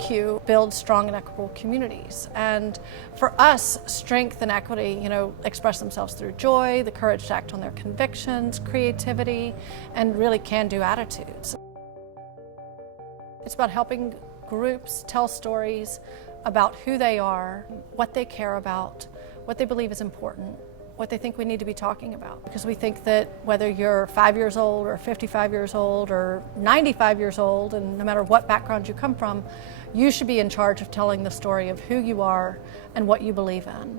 SpyroQ builds strong and equitable communities. And for us, strength and equity, express themselves through joy, the courage to act on their convictions, creativity, and really can-do attitudes. It's about helping groups tell stories about who they are, what they care about, what they believe is important, what they think we need to be talking about. Because we think that whether you're 5 years old or 55 years old or 95 years old, and no matter what background you come from, you should be in charge of telling the story of who you are and what you believe in.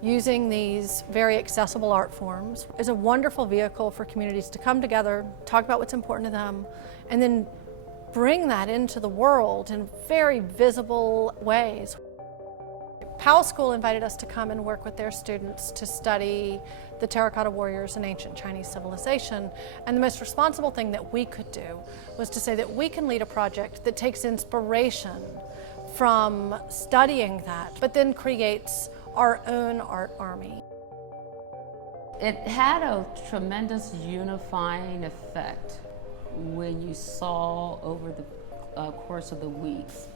Using these very accessible art forms is a wonderful vehicle for communities to come together, talk about what's important to them, and then bring that into the world in very visible ways. Powell School invited us to come and work with their students to study the terracotta warriors in ancient Chinese civilization. And the most responsible thing that we could do was to say that we can lead a project that takes inspiration from studying that, but then creates our own art army. It had a tremendous unifying effect when you saw over the course of the weeks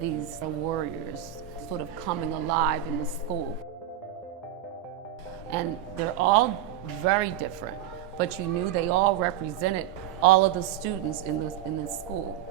these warriors sort of coming alive in the school. And they're all very different, but you knew they all represented all of the students in the school.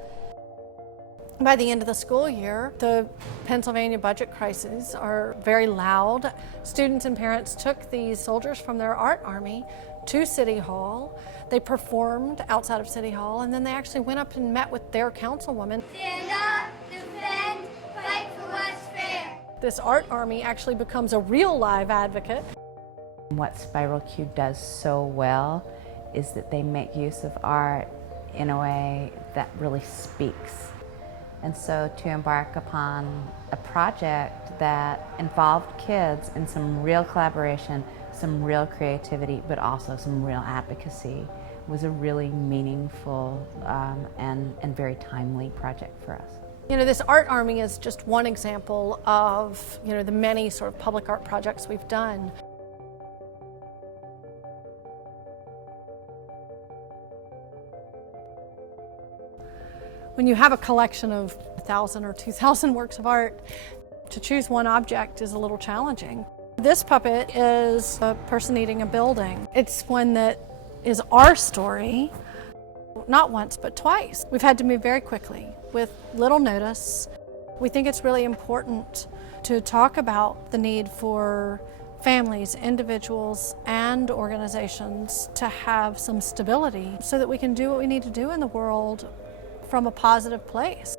By the end of the school year, the Pennsylvania budget crises are very loud. Students and parents took these soldiers from their art army to City Hall. They performed outside of City Hall, and then they actually went up and met with their councilwoman. Stand up, defend, fight for what's fair. This art army actually becomes a real live advocate. What SpyroQ does so well is that they make use of art in a way that really speaks. And so to embark upon a project that involved kids in some real collaboration, some real creativity, but also some real advocacy was a really meaningful and very timely project for us. This art army is just one example of the many sort of public art projects we've done. When you have a collection of 1,000 or 2,000 works of art, to choose one object is a little challenging. This puppet is a person eating a building. It's one that is our story, not once, but twice. We've had to move very quickly with little notice. We think it's really important to talk about the need for families, individuals, and organizations to have some stability so that we can do what we need to do in the world from a positive place.